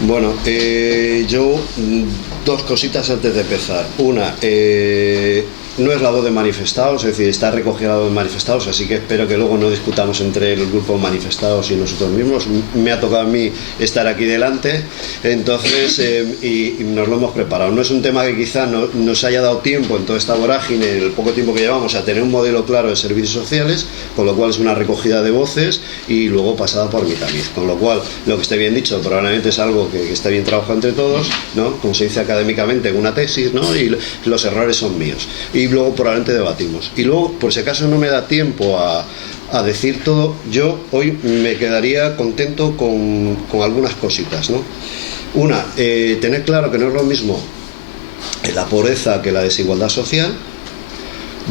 Bueno, yo dos cositas antes de empezar. Una, no es la voz de manifestados, es decir, está recogida la voz de manifestados, así que espero que luego no discutamos entre el grupo manifestados y nosotros mismos. Me ha tocado a mí estar aquí delante, entonces, y nos lo hemos preparado. No es un tema que quizá no nos haya dado tiempo en toda esta vorágine, en el poco tiempo que llevamos, a tener un modelo claro de servicios sociales, con lo cual es una recogida de voces y luego pasada por mi tamiz. Con lo cual, lo que esté bien dicho probablemente es algo que esté bien trabajado entre todos, ¿no? Como se dice académicamente en una tesis, ¿no? Y los errores son míos. Y luego probablemente debatimos. Y luego, por si acaso no me da tiempo a decir todo, yo hoy me quedaría contento con algunas cositas, ¿no? Una, tener claro que no es lo mismo la pobreza que la desigualdad social.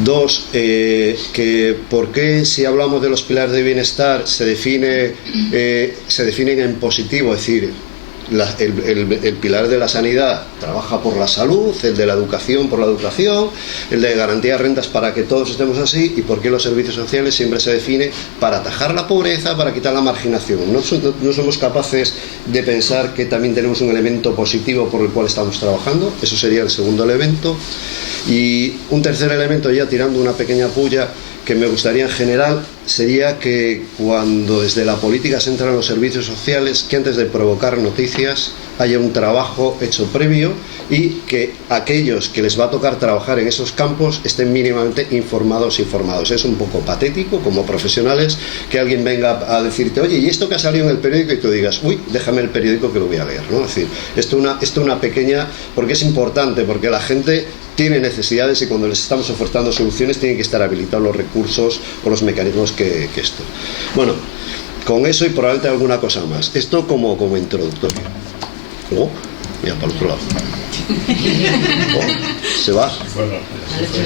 Dos, que por qué si hablamos de los pilares de bienestar se definen en positivo, es decir, el pilar de la sanidad trabaja por la salud, el de la educación por la educación, el de garantía de rentas para que todos estemos así, y por qué los servicios sociales siempre se define para atajar la pobreza, para quitar la marginación. No somos capaces de pensar que también tenemos un elemento positivo por el cual estamos trabajando. Eso sería el segundo elemento. Y un tercer elemento, ya tirando una pequeña puya, que me gustaría en general, sería que cuando desde la política se entran los servicios sociales, que antes de provocar noticias haya un trabajo hecho previo y que aquellos que les va a tocar trabajar en esos campos estén mínimamente informados. Es un poco patético como profesionales que alguien venga a decirte, oye, ¿y esto que ha salido en el periódico? Y tú digas, uy, déjame el periódico que lo voy a leer, ¿no? Es decir, esto una pequeña, porque es importante, porque la gente tiene necesidades y cuando les estamos ofertando soluciones tienen que estar habilitados los recursos o los mecanismos que esto. Bueno, con eso y probablemente alguna cosa más. Esto como introductorio. Oh, mira, para el otro lado. Oh, se va.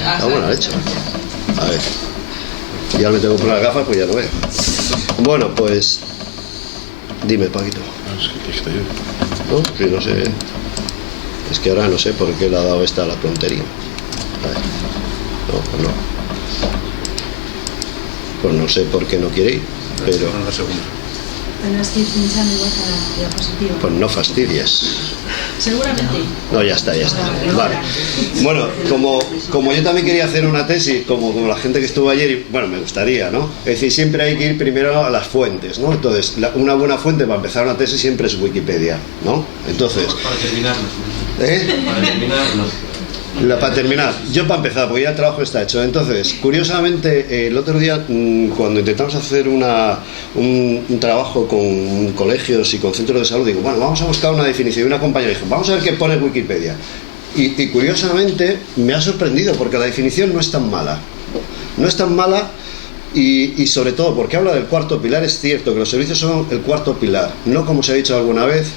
Ah, bueno, la leche. A ver. Ya me tengo que poner las gafas, pues ya lo veo. Bueno, pues dime, Paquito. ¿No? Sí, no sé. Es que ahora no sé por qué le ha dado esta la tontería. A ver. No, pues no. Pues no sé por qué no quiere ir, pero... Pero es que ir pinchando igual cada diapositiva. Pues no fastidies. Seguramente. No, ya está. Vale. Bueno, como yo también quería hacer una tesis, como la gente que estuvo ayer, y bueno, me gustaría, ¿no? Es decir, siempre hay que ir primero a las fuentes, ¿no? Entonces, una buena fuente para empezar una tesis siempre es Wikipedia, ¿no? Entonces... Para terminarnos. Para terminarnos. Para terminar, yo para empezar, porque ya el trabajo está hecho. Entonces, curiosamente, el otro día, cuando intentamos hacer un trabajo con colegios y con centros de salud, digo, bueno, vamos a buscar una definición. Y una compañera dijo, vamos a ver qué pone Wikipedia. Y curiosamente me ha sorprendido, porque la definición no es tan mala. No es tan mala. Y sobre todo porque habla del cuarto pilar. Es cierto que los servicios son el cuarto pilar, no como se ha dicho alguna vez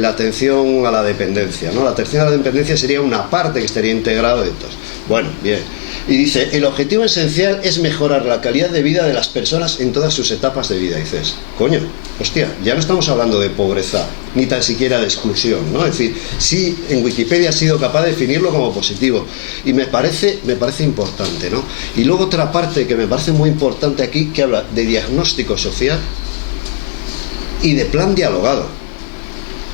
la atención a la dependencia, ¿no? La atención a la dependencia sería una parte que estaría integrada de estos. Bueno, bien. Y dice, el objetivo esencial es mejorar la calidad de vida de las personas en todas sus etapas de vida. Y dices, coño, hostia, ya no estamos hablando de pobreza, ni tan siquiera de exclusión, ¿no? Es decir, sí, en Wikipedia ha sido capaz de definirlo como positivo. Y me parece importante, ¿no? Y luego otra parte que me parece muy importante aquí, que habla de diagnóstico social y de plan dialogado.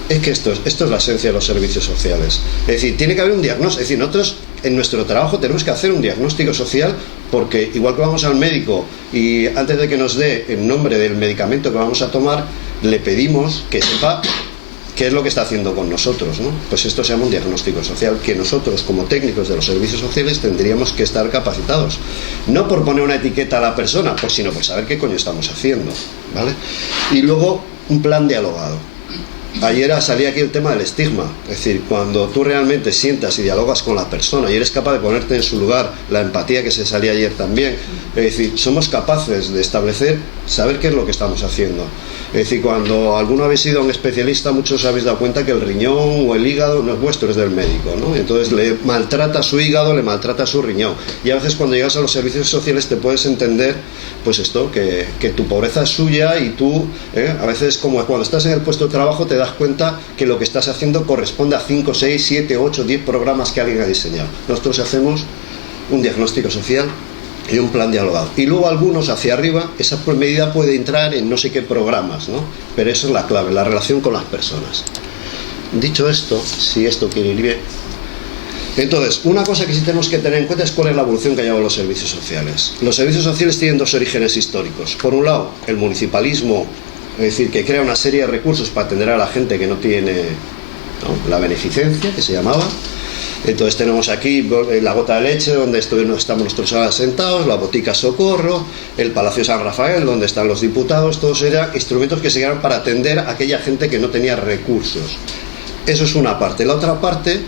Es que esto es la esencia de los servicios sociales. Es decir, tiene que haber un diagnóstico. Es decir, nosotros en nuestro trabajo tenemos que hacer un diagnóstico social, porque igual que vamos al médico y antes de que nos dé el nombre del medicamento que vamos a tomar, le pedimos que sepa qué es lo que está haciendo con nosotros, ¿no? Pues esto se llama un diagnóstico social, que nosotros como técnicos de los servicios sociales tendríamos que estar capacitados. No por poner una etiqueta a la persona, pues sino por saber qué coño estamos haciendo, ¿vale? Y luego un plan dialogado. Ayer salía aquí el tema del estigma, es decir, cuando tú realmente sientas y dialogas con la persona y eres capaz de ponerte en su lugar, la empatía que se salía ayer también, es decir, somos capaces de establecer, saber qué es lo que estamos haciendo. Es decir, cuando alguno habéis sido un especialista, muchos os habéis dado cuenta que el riñón o el hígado no es vuestro, es del médico, ¿no? Entonces le maltrata su hígado, le maltrata su riñón. Y a veces cuando llegas a los servicios sociales te puedes entender, pues esto, que tu pobreza es suya y tú, a veces como cuando estás en el puesto de trabajo te das cuenta que lo que estás haciendo corresponde a 5, 6, 7, 8, 10 programas que alguien ha diseñado. Nosotros hacemos un diagnóstico social y un plan dialogado. Y luego algunos hacia arriba, esa medida puede entrar en no sé qué programas, ¿no? Pero eso es la clave, la relación con las personas. Dicho esto, si esto quiere ir bien, entonces, una cosa que sí tenemos que tener en cuenta es cuál es la evolución que ha llevado los servicios sociales. Los servicios sociales tienen dos orígenes históricos. Por un lado, el municipalismo, es decir, que crea una serie de recursos para atender a la gente que no tiene, ¿no?, la beneficencia, que se llamaba. Entonces tenemos aquí la Gota de Leche, donde estamos nuestros asentados, la Botica Socorro, el Palacio San Rafael, donde están los diputados. Todos eran instrumentos que se crearon para atender a aquella gente que no tenía recursos. Eso es una parte. La otra parte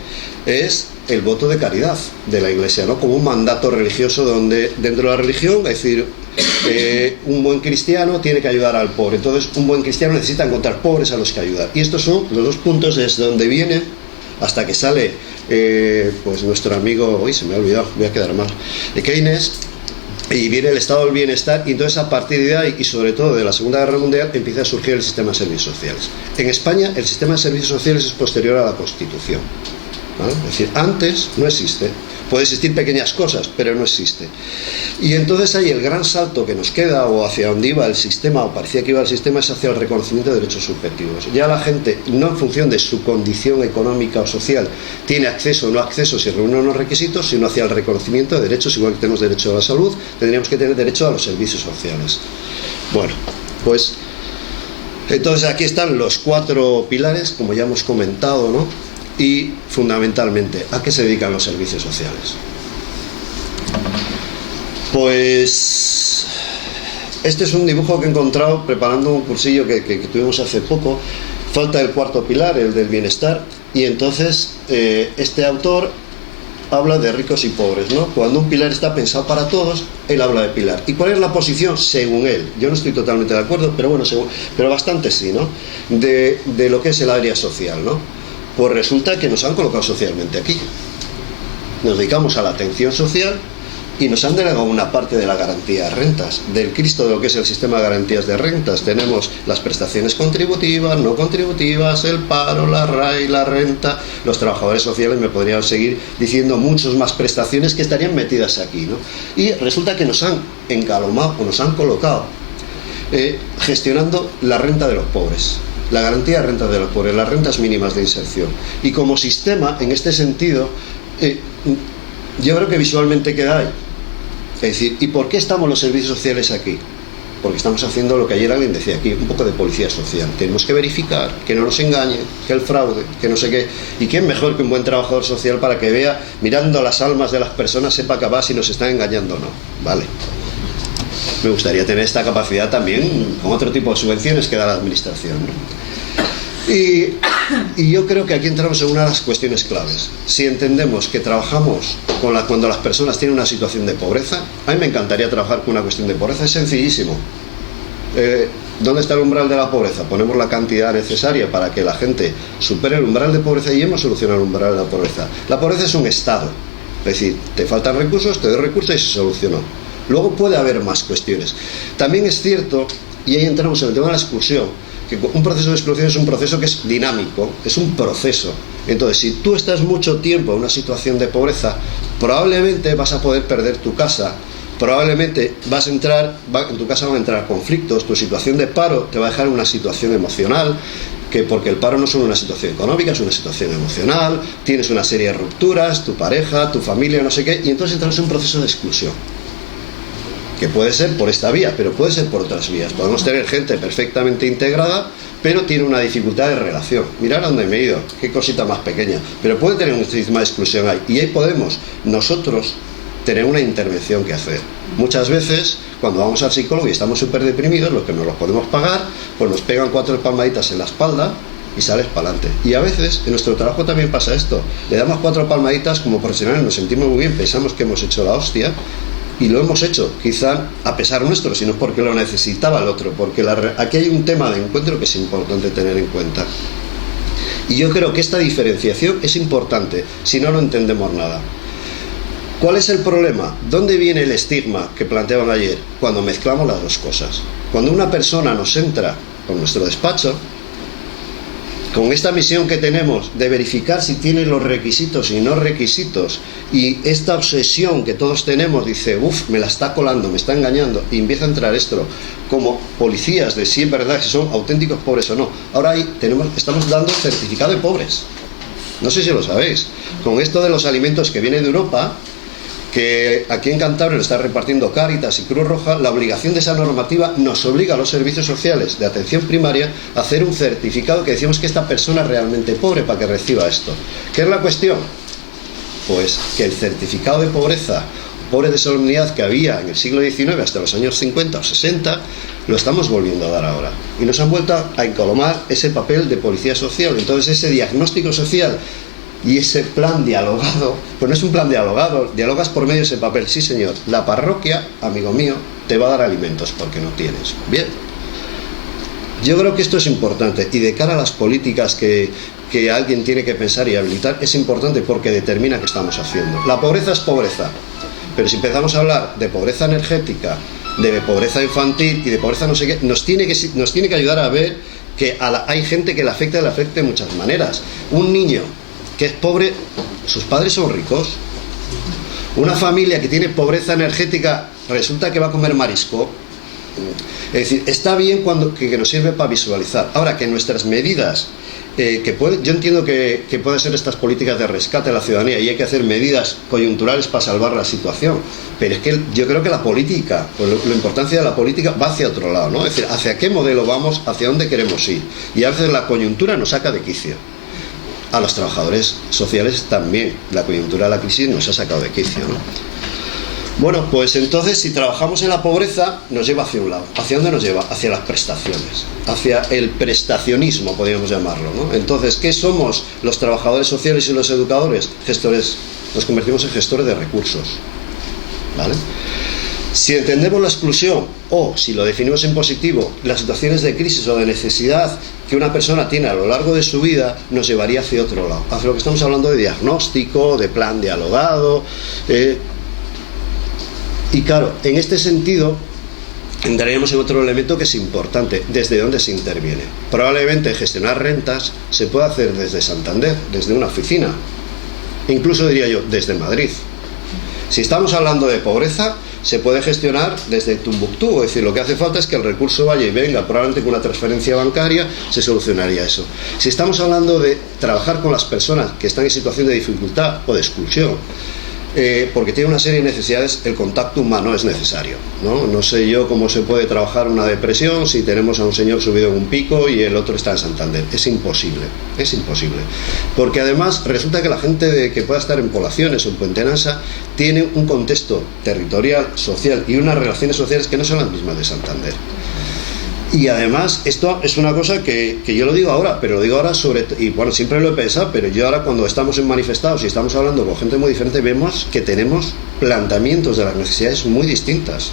es el voto de caridad de la Iglesia, ¿no?, como un mandato religioso donde dentro de la religión, es decir, un buen cristiano tiene que ayudar al pobre. Entonces un buen cristiano necesita encontrar pobres a los que ayudar. Y estos son los dos puntos desde donde viene hasta que sale pues nuestro amigo, hoy se me ha olvidado, voy a quedar mal, Keynes, y viene el estado del bienestar. Y entonces a partir de ahí, y sobre todo de la Segunda Guerra Mundial, empieza a surgir el sistema de servicios sociales. En España el sistema de servicios sociales es posterior a la Constitución, ¿vale? Es decir, antes no existe. Puede existir pequeñas cosas, pero no existe. Y entonces ahí el gran salto que nos queda, o hacia donde iba el sistema, o parecía que iba el sistema, es hacia el reconocimiento de derechos subjetivos. Ya la gente, no en función de su condición económica o social, tiene acceso o no acceso si reúne unos requisitos, sino hacia el reconocimiento de derechos. Igual que tenemos derecho a la salud, tendríamos que tener derecho a los servicios sociales. Bueno, pues entonces aquí están los 4 pilares, como ya hemos comentado, ¿no? Y fundamentalmente, ¿a qué se dedican los servicios sociales? Pues este es un dibujo que he encontrado preparando un cursillo que tuvimos hace poco. Falta el 4.º pilar, el del bienestar, y entonces este autor habla de ricos y pobres, ¿no? Cuando un pilar está pensado para todos, él habla de pilar. ¿Y cuál es la posición según él? Yo no estoy totalmente de acuerdo, pero bueno, pero bastante sí, ¿no? De lo que es el área social, ¿no? Pues resulta que nos han colocado socialmente aquí. Nos dedicamos a la atención social y nos han delegado una parte de la garantía de rentas. Del Cristo de lo que es el sistema de garantías de rentas tenemos las prestaciones contributivas, no contributivas, el paro, la RAI, la renta. Los trabajadores sociales me podrían seguir diciendo muchas más prestaciones que estarían metidas aquí, ¿no? Y resulta que nos han encalomado o nos han colocado gestionando la renta de los pobres, la garantía de renta de los pobres, las rentas mínimas de inserción. Y como sistema, en este sentido, yo creo que visualmente queda ahí. Es decir, ¿y por qué estamos los servicios sociales aquí? Porque estamos haciendo lo que ayer alguien decía aquí, un poco de policía social. Tenemos que verificar, que no nos engañen, que el fraude, que no sé qué. ¿Y quién mejor que un buen trabajador social para que vea, mirando las almas de las personas, sepa capaz si nos están engañando o no? Vale. Me gustaría tener esta capacidad también con otro tipo de subvenciones que da la administración, ¿no? Y yo creo que aquí entramos en una de las cuestiones claves. Si entendemos que trabajamos cuando las personas tienen una situación de pobreza, a mí me encantaría trabajar con una cuestión de pobreza. Es sencillísimo. ¿Dónde está el umbral de la pobreza? Ponemos la cantidad necesaria para que la gente supere el umbral de pobreza y hemos solucionado el umbral de la pobreza. La pobreza es un estado. Es decir, te faltan recursos, te doy recursos y se solucionó. Luego puede haber más cuestiones. También es cierto, y ahí entramos en el tema de la exclusión, que un proceso de exclusión es un proceso que es dinámico, es un proceso. Entonces, si tú estás mucho tiempo en una situación de pobreza, probablemente vas a poder perder tu casa, probablemente en tu casa van a entrar conflictos, tu situación de paro te va a dejar en una situación emocional, porque el paro no es solo una situación económica, es una situación emocional, tienes una serie de rupturas, tu pareja, tu familia, no sé qué, y entonces entras en un proceso de exclusión. Que puede ser por esta vía, pero puede ser por otras vías. Podemos tener gente perfectamente integrada, pero tiene una dificultad de relación. Mirad a dónde me he ido, qué cosita más pequeña. Pero puede tener un sistema de exclusión ahí. Y ahí podemos nosotros tener una intervención que hacer. Muchas veces, cuando vamos al psicólogo y estamos súper deprimidos, los que no los podemos pagar, pues nos pegan 4 palmaditas en la espalda y sales para adelante. Y a veces en nuestro trabajo también pasa esto. Le damos 4 palmaditas como profesionales, nos sentimos muy bien, pensamos que hemos hecho la hostia. Y lo hemos hecho, quizá a pesar nuestro, sino porque lo necesitaba el otro, porque aquí hay un tema de encuentro que es importante tener en cuenta. Y yo creo que esta diferenciación es importante, si no, no entendemos nada. ¿Cuál es el problema? ¿Dónde viene el estigma que planteaban ayer? Cuando mezclamos las dos cosas. Cuando una persona nos entra con nuestro despacho, con esta misión que tenemos de verificar si tiene los requisitos y no requisitos, y esta obsesión que todos tenemos, dice, uff, me la está colando, me está engañando, y empieza a entrar esto como policías de si es verdad si son auténticos pobres o no. Ahora ahí estamos dando certificado de pobres. No sé si lo sabéis. Con esto de los alimentos que viene de Europa, que aquí en Cantabria lo está repartiendo Cáritas y Cruz Roja, la obligación de esa normativa nos obliga a los servicios sociales de atención primaria a hacer un certificado que decimos que esta persona es realmente pobre para que reciba esto. ¿Qué es la cuestión? Pues que el certificado de pobreza, pobre de solemnidad que había en el siglo XIX hasta los años 50 o 60, lo estamos volviendo a dar ahora. Y nos han vuelto a encolomar ese papel de policía social. Entonces ese diagnóstico social y ese plan dialogado, pues no es un plan dialogado, dialogas por medio de ese papel. Sí, señor, la parroquia, amigo mío, te va a dar alimentos porque no tienes. Bien, yo creo que esto es importante, y de cara a las políticas que alguien tiene que pensar y habilitar, es importante porque determina qué estamos haciendo. La pobreza es pobreza, pero si empezamos a hablar de pobreza energética, de pobreza infantil y de pobreza no sé qué, nos tiene que ayudar a ver que hay gente que le afecta de muchas maneras. Un niño que es pobre, sus padres son ricos. Una familia que tiene pobreza energética, resulta que va a comer marisco. Es decir, está bien que nos sirve para visualizar. Ahora, que nuestras medidas, yo entiendo que pueden ser estas políticas de rescate a la ciudadanía y hay que hacer medidas coyunturales para salvar la situación, pero es que yo creo que la política, pues la importancia de la política va hacia otro lado, ¿no? Es decir, hacia qué modelo vamos, hacia dónde queremos ir, y a veces la coyuntura nos saca de quicio. A los trabajadores sociales también la coyuntura de la crisis nos ha sacado de quicio, ¿no? Bueno, pues entonces si trabajamos en la pobreza nos lleva hacia un lado. ¿Hacia dónde nos lleva? Hacia las prestaciones, hacia el prestacionismo, podríamos llamarlo, ¿no? Entonces, ¿qué somos los trabajadores sociales y los educadores? Gestores, nos convertimos en gestores de recursos, ¿vale? Si entendemos la exclusión, o si lo definimos en positivo, las situaciones de crisis o de necesidad que una persona tiene a lo largo de su vida, nos llevaría hacia otro lado, hacia lo que estamos hablando de diagnóstico, de plan dialogado. Y claro, en este sentido entraríamos en otro elemento que es importante: desde dónde se interviene. Probablemente gestionar rentas se puede hacer desde Santander, desde una oficina, incluso diría yo desde Madrid. Si estamos hablando de pobreza, se puede gestionar desde Tumbuctú, es decir, lo que hace falta es que el recurso vaya y venga, probablemente con una transferencia bancaria se solucionaría eso. Si estamos hablando de trabajar con las personas que están en situación de dificultad o de exclusión, porque tiene una serie de necesidades, el contacto humano es necesario, ¿no? No sé yo cómo se puede trabajar una depresión si tenemos a un señor subido en un pico y el otro está en Santander. Es imposible, porque además resulta que la gente que pueda estar en poblaciones o en Puente Nasa tiene un contexto territorial, social y unas relaciones sociales que no son las mismas de Santander. Y además esto es una cosa que yo lo digo ahora, pero lo digo ahora y bueno, siempre lo he pensado, pero yo ahora cuando estamos en manifestados y estamos hablando con gente muy diferente, vemos que tenemos planteamientos de las necesidades muy distintas.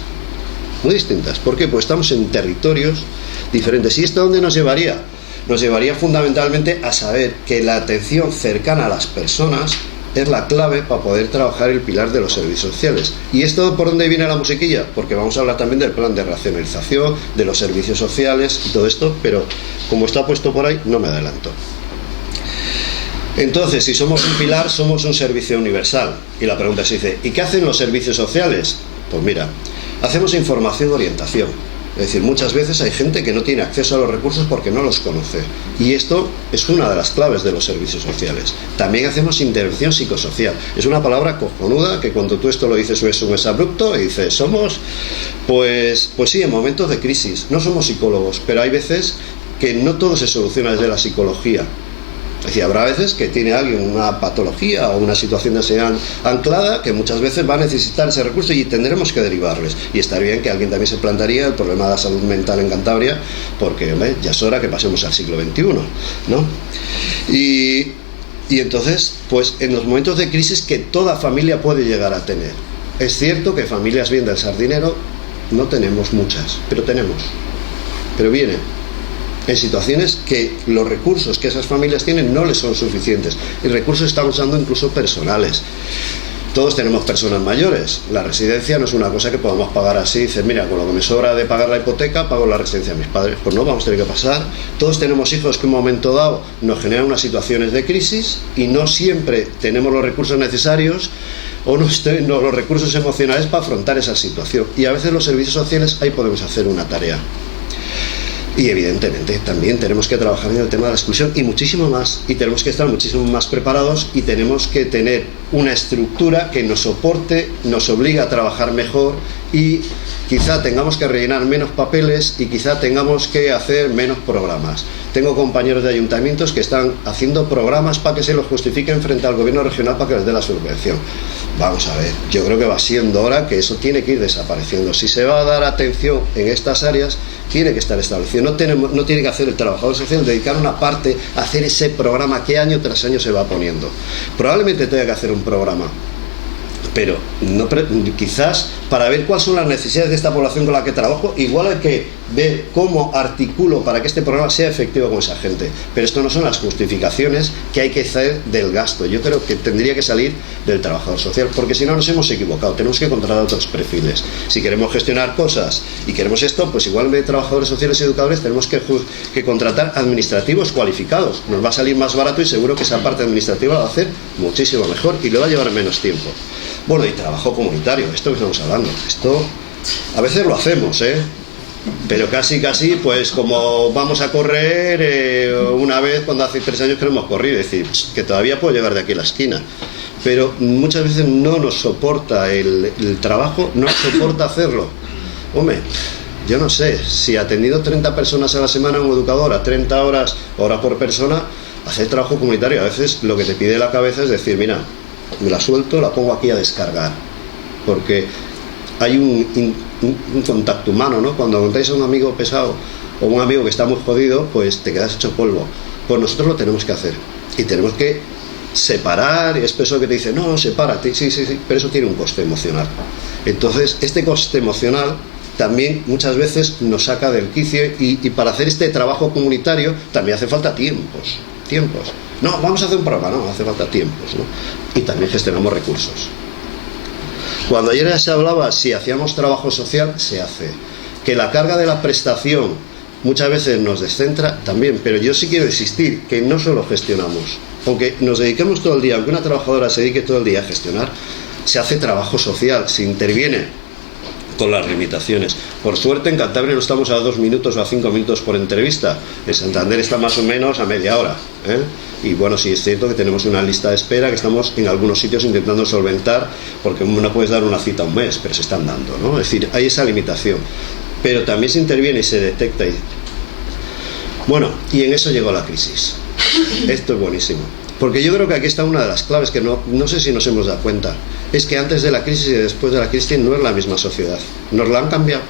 ¿Por qué? Pues estamos en territorios diferentes. ¿Y esto dónde nos llevaría? Nos llevaría fundamentalmente a saber que la atención cercana a las personas es la clave para poder trabajar el pilar de los servicios sociales. ¿Y esto por dónde viene la musiquilla? Porque vamos a hablar también del plan de racionalización, de los servicios sociales y todo esto, pero como está puesto por ahí, no me adelanto. Entonces, si somos un pilar, somos un servicio universal. Y la pregunta se dice, ¿y qué hacen los servicios sociales? Pues mira, hacemos información y orientación. Es decir, muchas veces hay gente que no tiene acceso a los recursos porque no los conoce. Y esto es una de las claves de los servicios sociales. También hacemos intervención psicosocial. Es una palabra cojonuda que cuando tú esto lo dices es un exabrupto y dices, somos, pues sí, en momentos de crisis. No somos psicólogos, pero hay veces que no todo se soluciona desde la psicología. Es decir, habrá veces que tiene alguien una patología o una situación de ansiedad anclada que muchas veces va a necesitar ese recurso y tendremos que derivarles. Y estaría bien que alguien también se plantearía el problema de la salud mental en Cantabria, porque hombre, ya es hora que pasemos al siglo XXI, ¿no? Y entonces, pues en los momentos de crisis que toda familia puede llegar a tener. Es cierto que familias bien del sardinero no tenemos muchas, pero vienen en situaciones que los recursos que esas familias tienen no les son suficientes. Y recursos estamos usando incluso personales. Todos tenemos personas mayores. La residencia no es una cosa que podamos pagar así. Dices, mira, con lo que me sobra de pagar la hipoteca, pago la residencia de mis padres. Pues no, vamos a tener que pasar. Todos tenemos hijos que en un momento dado nos generan unas situaciones de crisis y no siempre tenemos los recursos necesarios o no los recursos emocionales para afrontar esa situación. Y a veces los servicios sociales ahí podemos hacer una tarea. Y evidentemente también tenemos que trabajar en el tema de la exclusión y muchísimo más, y tenemos que estar muchísimo más preparados y tenemos que tener una estructura que nos soporte, nos obliga a trabajar mejor y quizá tengamos que rellenar menos papeles y quizá tengamos que hacer menos programas. Tengo compañeros de ayuntamientos que están haciendo programas para que se los justifiquen frente al gobierno regional para que les dé la subvención. Vamos a ver, yo creo que va siendo hora que eso tiene que ir desapareciendo. Si se va a dar atención en estas áreas, tiene que estar establecido. No tiene que hacer el trabajador social, dedicar una parte a hacer ese programa que año tras año se va poniendo. Probablemente tenga que hacer un programa, pero no, quizás para ver cuáles son las necesidades de esta población con la que trabajo, igual hay que ver cómo articulo para que este programa sea efectivo con esa gente. Pero esto no son las justificaciones que hay que hacer del gasto. Yo creo que tendría que salir del trabajador social, porque si no nos hemos equivocado. Tenemos que contratar otros perfiles. Si queremos gestionar cosas y queremos esto, pues igual en vez de trabajadores sociales y educadores tenemos que contratar administrativos cualificados. Nos va a salir más barato y seguro que esa parte administrativa la va a hacer muchísimo mejor y le va a llevar menos tiempo. Bueno, y trabajo comunitario, esto que estamos hablando, esto a veces lo hacemos, pero casi, pues como vamos a correr una vez cuando hace 3 años que no hemos corrido, es decir, que todavía puedo llegar de aquí a la esquina, pero muchas veces no nos soporta el trabajo, no nos soporta hacerlo. Hombre, yo no sé, si atendido 30 personas a la semana un educador a 30 horas por persona, hacer trabajo comunitario, a veces lo que te pide la cabeza es decir, mira, me la suelto, la pongo aquí a descargar, porque hay un contacto humano, ¿no? Cuando contáis a un amigo pesado o un amigo que está muy jodido, pues te quedas hecho polvo. Pues nosotros lo tenemos que hacer y tenemos que separar. Es eso que te dice, no, sepárate, sí, pero eso tiene un coste emocional. Entonces, este coste emocional también muchas veces nos saca del quicio y para hacer este trabajo comunitario también hace falta tiempos. No, vamos a hacer un programa, no, hace falta tiempos, ¿no? Y también gestionamos recursos. Cuando ayer ya se hablaba si hacíamos trabajo social, se hace. Que la carga de la prestación muchas veces nos descentra también, pero yo sí quiero insistir que no solo gestionamos. Aunque nos dediquemos todo el día, aunque una trabajadora se dedique todo el día a gestionar, se hace trabajo social, se interviene con las limitaciones. Por suerte en Cantabria no estamos a 2 minutos o a 5 minutos por entrevista. En Santander está más o menos a media hora, Y bueno, sí es cierto que tenemos una lista de espera que estamos en algunos sitios intentando solventar, porque no puedes dar una cita un mes, pero se están dando, ¿no? Es decir, hay esa limitación. Pero también se interviene y se detecta. Bueno, y en eso llegó la crisis. Esto es buenísimo. Porque yo creo que aquí está una de las claves que no sé si nos hemos dado cuenta. Es que antes de la crisis y después de la crisis no es la misma sociedad. Nos la han cambiado.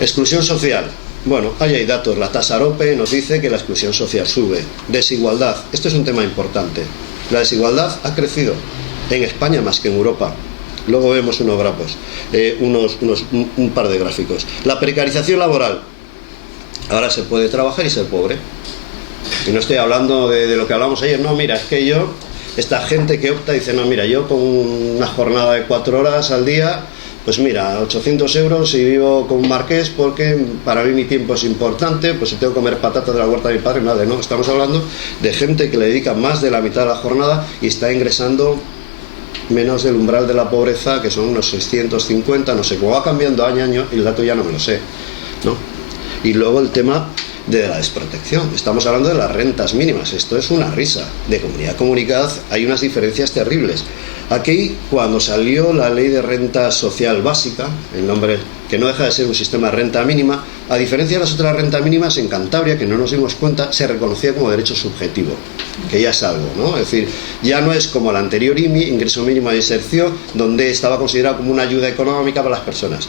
Exclusión social. Bueno, ahí hay datos. La tasa AROPE nos dice que la exclusión social sube. Desigualdad. Esto es un tema importante. La desigualdad ha crecido en España más que en Europa. Luego vemos unos grafos, un par de gráficos. La precarización laboral. Ahora se puede trabajar y ser pobre. Y no estoy hablando de lo que hablamos ayer. No, mira, es que esta gente que opta dice, no, mira, yo con una jornada de 4 horas al día, pues mira, 800 euros y vivo con un marqués porque para mí mi tiempo es importante, pues si tengo que comer patatas de la huerta de mi padre, nada, no. Estamos hablando de gente que le dedica más de la mitad de la jornada y está ingresando menos del umbral de la pobreza, que son unos 650, no sé, como va cambiando año a año, el dato ya no me lo sé, ¿no? Y luego el tema de la desprotección. Estamos hablando de las rentas mínimas. Esto es una risa. De comunidad a comunidad hay unas diferencias terribles. Aquí, cuando salió la ley de renta social básica, el nombre que no deja de ser un sistema de renta mínima, a diferencia de las otras rentas mínimas, en Cantabria, que no nos dimos cuenta, se reconocía como derecho subjetivo, que ya es algo, ¿no? Es decir, ya no es como el anterior IMI, ingreso mínimo de inserción, donde estaba considerado como una ayuda económica para las personas.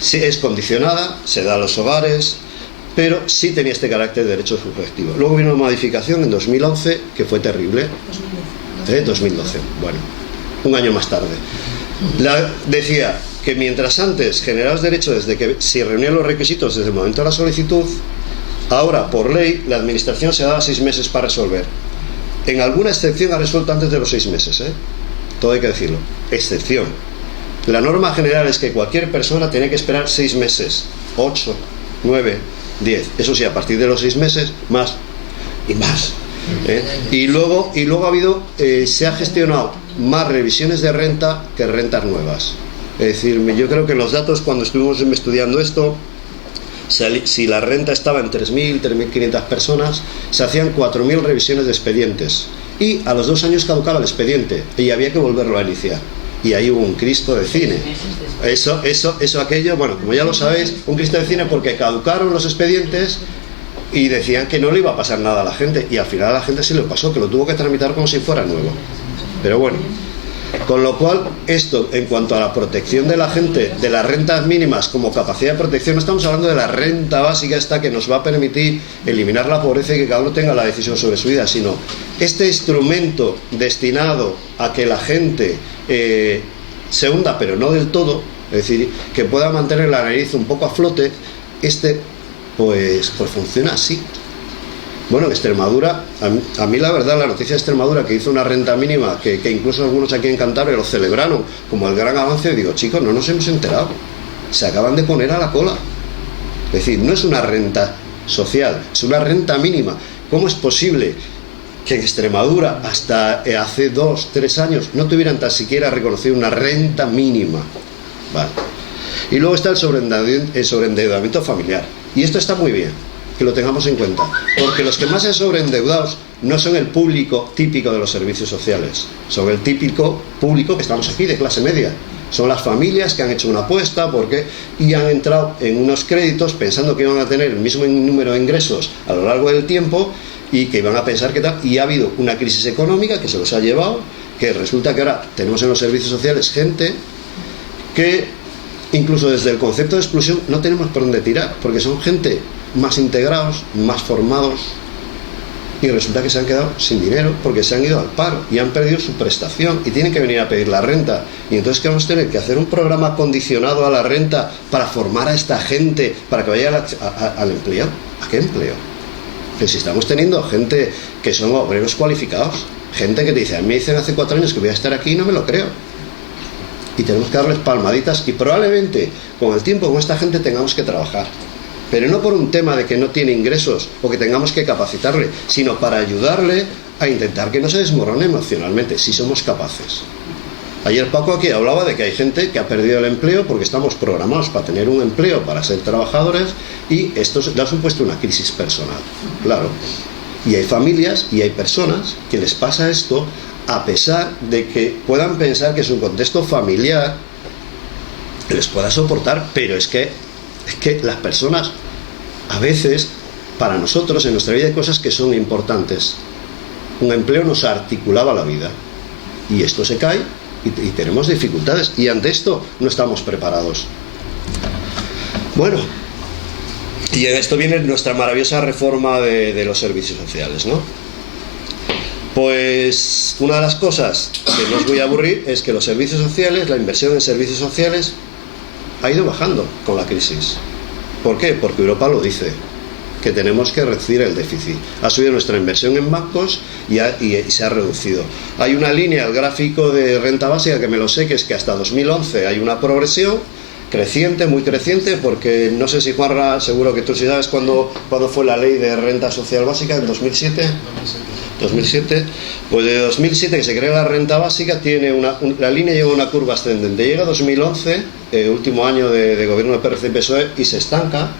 Sí, es condicionada, se da a los hogares, pero sí tenía este carácter de derecho subjetivo. Luego vino una modificación en 2011 que fue terrible. 2012, bueno, un año más tarde. Decía que mientras antes generabas derecho desde que se reunían los requisitos desde el momento de la solicitud, ahora por ley la administración se daba 6 meses para resolver. En alguna excepción ha resuelto antes de los 6 meses, ¿eh? Todo hay que decirlo. Excepción. La norma general es que cualquier persona tiene que esperar 6 meses, 8, 9, 10. Eso sí, a partir de los 6 meses, más y más. Y luego ha habido, se ha gestionado más revisiones de renta que rentas nuevas. Es decir, yo creo que los datos, cuando estuvimos estudiando esto, si la renta estaba en 3.000, 3.500 personas, se hacían 4.000 revisiones de expedientes. Y a los 2 años caducaba el expediente y había que volverlo a iniciar. Y ahí hubo un Cristo de cine. Aquello, bueno, como ya lo sabéis, un Cristo de cine porque caducaron los expedientes y decían que no le iba a pasar nada a la gente. Y al final a la gente sí le pasó, que lo tuvo que tramitar como si fuera nuevo. Pero bueno, con lo cual, esto en cuanto a la protección de la gente, de las rentas mínimas como capacidad de protección, no estamos hablando de la renta básica esta que nos va a permitir eliminar la pobreza y que cada uno tenga la decisión sobre su vida, sino este instrumento destinado a que la gente se hunda, pero no del todo, es decir, que pueda mantener la nariz un poco a flote, pues funciona así. Bueno, en Extremadura, a mí la verdad, la noticia de Extremadura, que hizo una renta mínima, que incluso algunos aquí en Cantabria lo celebraron como el gran avance, digo, chicos, no nos hemos enterado, se acaban de poner a la cola. Es decir, no es una renta social, es una renta mínima. ¿Cómo es posible que en Extremadura hasta hace 2, 3 años no tuvieran tan siquiera reconocido una renta mínima? Vale. Y luego está el sobreendeudamiento familiar, y esto está muy bien que lo tengamos en cuenta, porque los que más se sobreendeudados no son el público típico de los servicios sociales, son el típico público que estamos aquí, de clase media. Son las familias que han hecho una apuesta y han entrado en unos créditos pensando que iban a tener el mismo número de ingresos a lo largo del tiempo y que iban a pensar que tal, y ha habido una crisis económica que se los ha llevado, que resulta que ahora tenemos en los servicios sociales gente que incluso desde el concepto de exclusión no tenemos por dónde tirar, porque son gente más integrados, más formados, y resulta que se han quedado sin dinero porque se han ido al paro y han perdido su prestación y tienen que venir a pedir la renta. Y entonces, ¿qué vamos a tener? ¿Que hacer un programa condicionado a la renta para formar a esta gente para que vaya al empleo? ¿A qué empleo? Que si estamos teniendo gente que son obreros cualificados, gente que te dice, a mí me dicen hace 4 años que voy a estar aquí y no me lo creo. Y tenemos que darles palmaditas y probablemente con el tiempo con esta gente tengamos que trabajar. Pero no por un tema de que no tiene ingresos o que tengamos que capacitarle, sino para ayudarle a intentar que no se desmorone emocionalmente, si somos capaces. Ayer Paco aquí hablaba de que hay gente que ha perdido el empleo porque estamos programados para tener un empleo, para ser trabajadores, y esto le ha supuesto una crisis personal, claro. Y hay familias y hay personas que les pasa esto a pesar de que puedan pensar que su contexto familiar les pueda soportar, pero es que las personas, a veces, para nosotros, en nuestra vida hay cosas que son importantes. Un empleo nos articulaba la vida, y esto se cae, y tenemos dificultades, y ante esto no estamos preparados. Bueno, y en esto viene nuestra maravillosa reforma de los servicios sociales, ¿no? Pues una de las cosas que no os voy a aburrir es que los servicios sociales, la inversión en servicios sociales ha ido bajando con la crisis. ¿Por qué? Porque Europa lo dice, que tenemos que reducir el déficit. Ha subido nuestra inversión en bancos y se ha reducido. Hay una línea, el gráfico de renta básica, que me lo sé, que es que hasta 2011 hay una progresión creciente, muy creciente, porque no sé si Juanra, seguro que tú sí sabes cuándo fue la ley de renta social básica, en 2007. 2007, pues de 2007 que se crea la renta básica, la línea lleva una curva ascendente, llega a 2011, último año de gobierno de PRC y PSOE, y se estanca,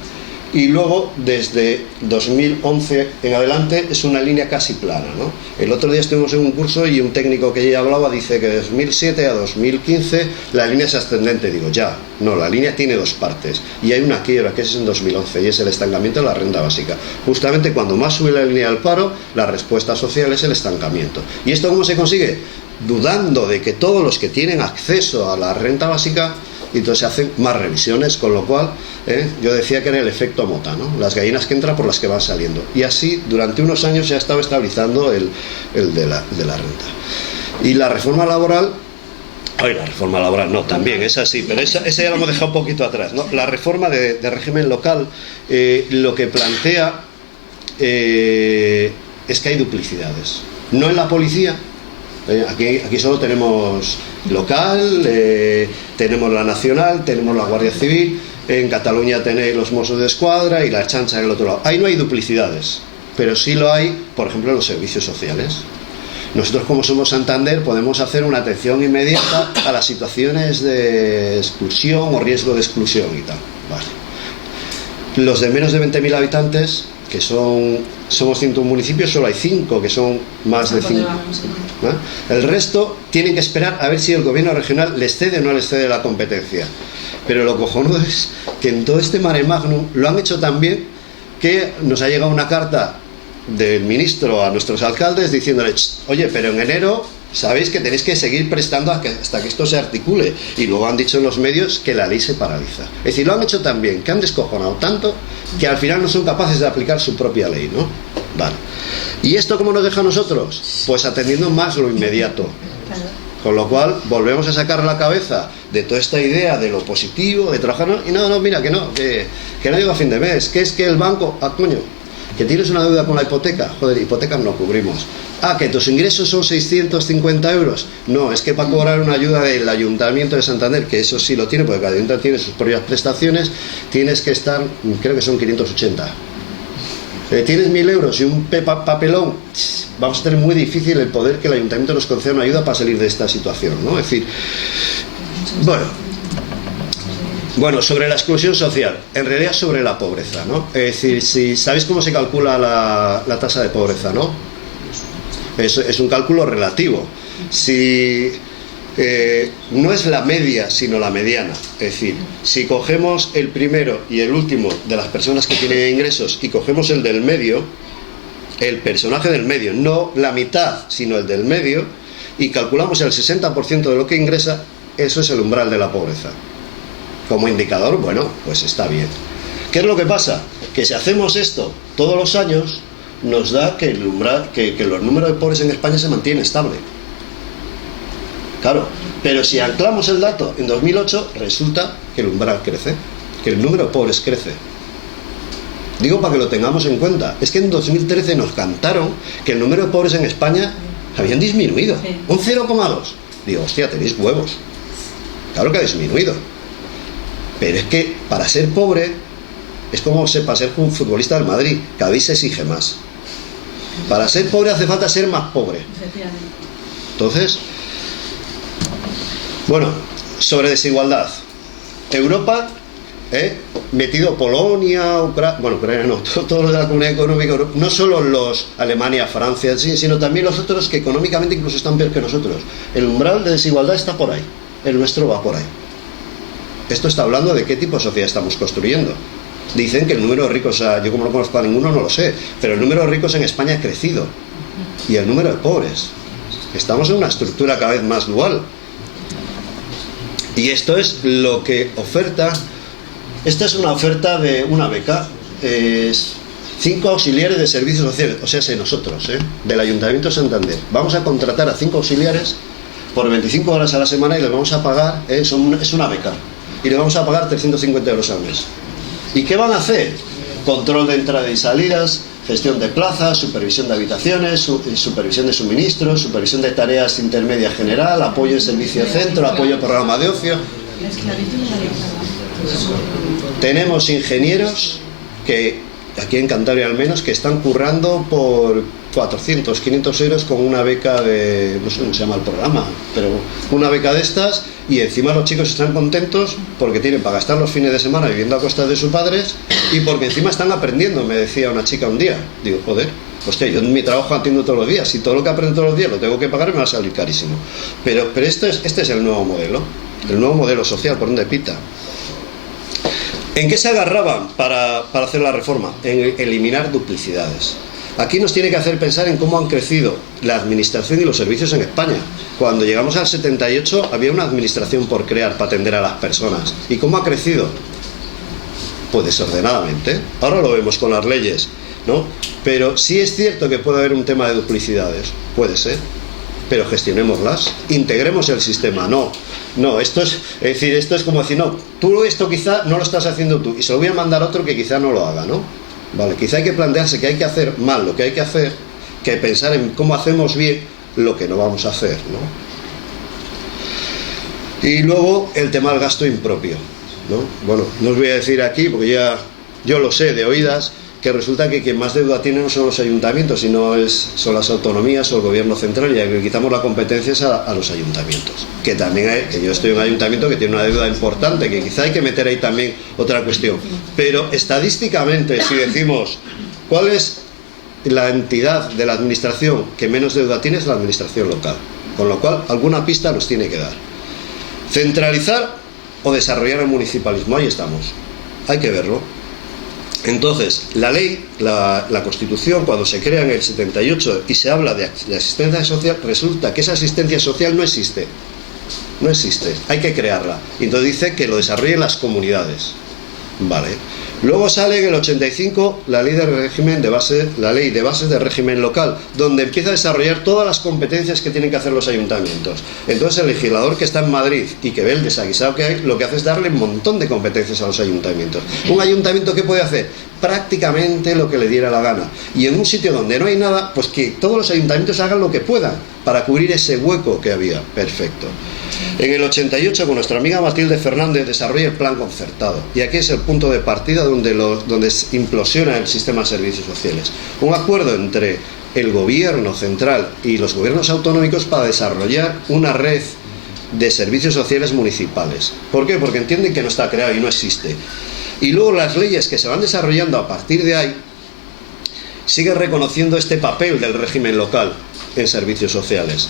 y luego desde 2011 en adelante es una línea casi plana, ¿no? El otro día estuvimos en un curso y un técnico que ya hablaba dice que de 2007 a 2015 la línea es ascendente. Digo, no, la línea tiene 2 partes y hay una quiebra que es en 2011 y es el estancamiento de la renta básica. Justamente cuando más sube la línea del paro, la respuesta social es el estancamiento. ¿Y esto cómo se consigue? Dudando de que todos los que tienen acceso a la renta básica, y entonces se hacen más revisiones, con lo cual yo decía que era el efecto mota, ¿no? Las gallinas que entran por las que van saliendo, y así durante unos años se ha estado estabilizando el de la renta. Y la reforma laboral, no, también es así, pero esa ya la hemos dejado un poquito atrás, ¿no? La reforma de régimen local lo que plantea es que hay duplicidades. no en la policía. Aquí solo tenemos local, tenemos la nacional, tenemos la Guardia Civil, en Cataluña tenéis los Mossos de Escuadra y la Chancha en el otro lado. Ahí no hay duplicidades, pero sí lo hay, por ejemplo, en los servicios sociales. Nosotros, como somos Santander, podemos hacer una atención inmediata a las situaciones de exclusión o riesgo de exclusión y tal. Vale. Los de menos de 20.000 habitantes, que somos 101 municipios, solo hay 5 que son más de 5. El resto tienen que esperar a ver si el gobierno regional les cede o no les cede la competencia. Pero lo cojonudo es que en todo este mare magnum lo han hecho tan bien que nos ha llegado una carta del ministro a nuestros alcaldes diciéndole: oye, pero en enero sabéis que tenéis que seguir prestando hasta que esto se articule. Y luego han dicho en los medios que la ley se paraliza. Es decir, lo han hecho tan bien, que han descojonado tanto, que al final no son capaces de aplicar su propia ley, ¿no? Vale. ¿Y esto cómo nos deja a nosotros? Pues atendiendo más lo inmediato. Con lo cual volvemos a sacar la cabeza de toda esta idea de lo positivo, de trabajar, ¿no? Y no, mira, que no llega a fin de mes, que es que el banco, coño, que tienes una deuda con la hipoteca, joder, hipotecas no cubrimos. Que tus ingresos son 650 euros. No, es que para cobrar una ayuda del Ayuntamiento de Santander, que eso sí lo tiene, porque cada ayuntamiento tiene sus propias prestaciones, tienes que estar, creo que son 580. Tienes 1.000 euros y un papelón, vamos a tener muy difícil el poder que el Ayuntamiento nos conceda una ayuda para salir de esta situación, ¿no? Es decir, bueno, sobre la exclusión social, en realidad sobre la pobreza, ¿no? Es decir, si sabéis cómo se calcula la tasa de pobreza, ¿no? Es un cálculo relativo. Si no es la media, sino la mediana. Es decir, si cogemos el primero y el último de las personas que tienen ingresos y cogemos el del medio, el personaje del medio, no la mitad, sino el del medio, y calculamos el 60% de lo que ingresa, eso es el umbral de la pobreza. Como indicador, bueno, pues está bien. ¿Qué es lo que pasa? Que si hacemos esto todos los años, nos da que el umbral, que los números de pobres en España se mantienen estable. Claro, pero si anclamos el dato en 2008, resulta que el umbral crece, que el número de pobres crece. Digo para que lo tengamos en cuenta. Es que en 2013 nos cantaron que el número de pobres en España habían disminuido, un 0,2. Digo, hostia, tenéis huevos. Claro que ha disminuido. Pero es que para ser pobre es como para ser un futbolista del Madrid, cada vez se exige más. Para ser pobre hace falta ser más pobre. Entonces, bueno, sobre desigualdad. Europa, metido Polonia, Ucrania no, todos los de la Comunidad Económica Europea, no solo los Alemania, Francia, sino también los otros que económicamente incluso están peor que nosotros. El umbral de desigualdad está por ahí, el nuestro va por ahí. Esto está hablando de qué tipo de sociedad estamos construyendo. Dicen que el número de ricos, yo como no conozco a ninguno no lo sé, pero el número de ricos en España ha crecido. Y el número de pobres. Estamos en una estructura cada vez más dual. Y esto es lo que oferta. Esta es una oferta de una beca. 5 auxiliares de servicios sociales, o sea, nosotros, del Ayuntamiento de Santander. Vamos a contratar a 5 auxiliares por 25 horas a la semana y les vamos a pagar, es una beca. Y les vamos a pagar 350 euros al mes. ¿Y qué van a hacer? Control de entrada y salidas, gestión de plazas, supervisión de habitaciones, supervisión de suministros, supervisión de tareas intermedia general, apoyo en servicio de centro, apoyo al programa de ocio. Tenemos ingenieros que, aquí en Cantabria al menos, que están currando por 400, 500 euros con una beca de, no sé cómo se llama el programa, pero una beca de estas, y encima los chicos están contentos porque tienen para gastar los fines de semana viviendo a costa de sus padres y porque encima están aprendiendo, me decía una chica un día. Digo, joder, hostia, yo en mi trabajo atiendo todos los días, si todo lo que aprendo todos los días lo tengo que pagar me va a salir carísimo. Pero este es el nuevo modelo social, por donde pita. ¿En qué se agarraban para hacer la reforma? En eliminar duplicidades. Aquí nos tiene que hacer pensar en cómo han crecido la administración y los servicios en España. Cuando llegamos al 78 había una administración por crear para atender a las personas. ¿Y cómo ha crecido? Pues desordenadamente. Ahora lo vemos con las leyes, ¿no? Pero sí es cierto que puede haber un tema de duplicidades. Puede ser. Pero gestionémoslas. Integremos el sistema. No, esto es como decir, no, tú esto quizá no lo estás haciendo tú y se lo voy a mandar a otro que quizá no lo haga, ¿no? Vale, quizá hay que plantearse que hay que hacer mal lo que hay que hacer, que pensar en cómo hacemos bien lo que no vamos a hacer, ¿no? Y luego el tema del gasto impropio, ¿no? Bueno, no os voy a decir aquí, porque ya yo lo sé de oídas, que resulta que quien más deuda tiene no son los ayuntamientos, sino son las autonomías o el gobierno central, y que quitamos las competencias a los ayuntamientos. Que también hay, que yo estoy en un ayuntamiento que tiene una deuda importante, que quizá hay que meter ahí también otra cuestión. Pero estadísticamente, si decimos cuál es la entidad de la administración que menos deuda tiene, es la administración local. Con lo cual, alguna pista nos tiene que dar. Centralizar o desarrollar el municipalismo, ahí estamos. Hay que verlo. Entonces, la ley, la Constitución, cuando se crea en el 78 y se habla de asistencia social, resulta que esa asistencia social no existe. No existe, hay que crearla. Y entonces dice que lo desarrollen las comunidades. Vale. Luego sale en el 85 la ley de régimen de base, la ley de bases de régimen local, donde empieza a desarrollar todas las competencias que tienen que hacer los ayuntamientos. Entonces el legislador que está en Madrid y que ve el desaguisado que hay, lo que hace es darle un montón de competencias a los ayuntamientos. ¿Un ayuntamiento qué puede hacer? Prácticamente lo que le diera la gana. Y en un sitio donde no hay nada, pues que todos los ayuntamientos hagan lo que puedan para cubrir ese hueco que había. Perfecto. En el 88, con nuestra amiga Matilde Fernández, desarrolla el plan concertado. Y aquí es el punto de partida donde implosiona el sistema de servicios sociales. Un acuerdo entre el gobierno central y los gobiernos autonómicos para desarrollar una red de servicios sociales municipales. ¿Por qué? Porque entienden que no está creado y no existe. Y luego las leyes que se van desarrollando a partir de ahí siguen reconociendo este papel del régimen local en servicios sociales.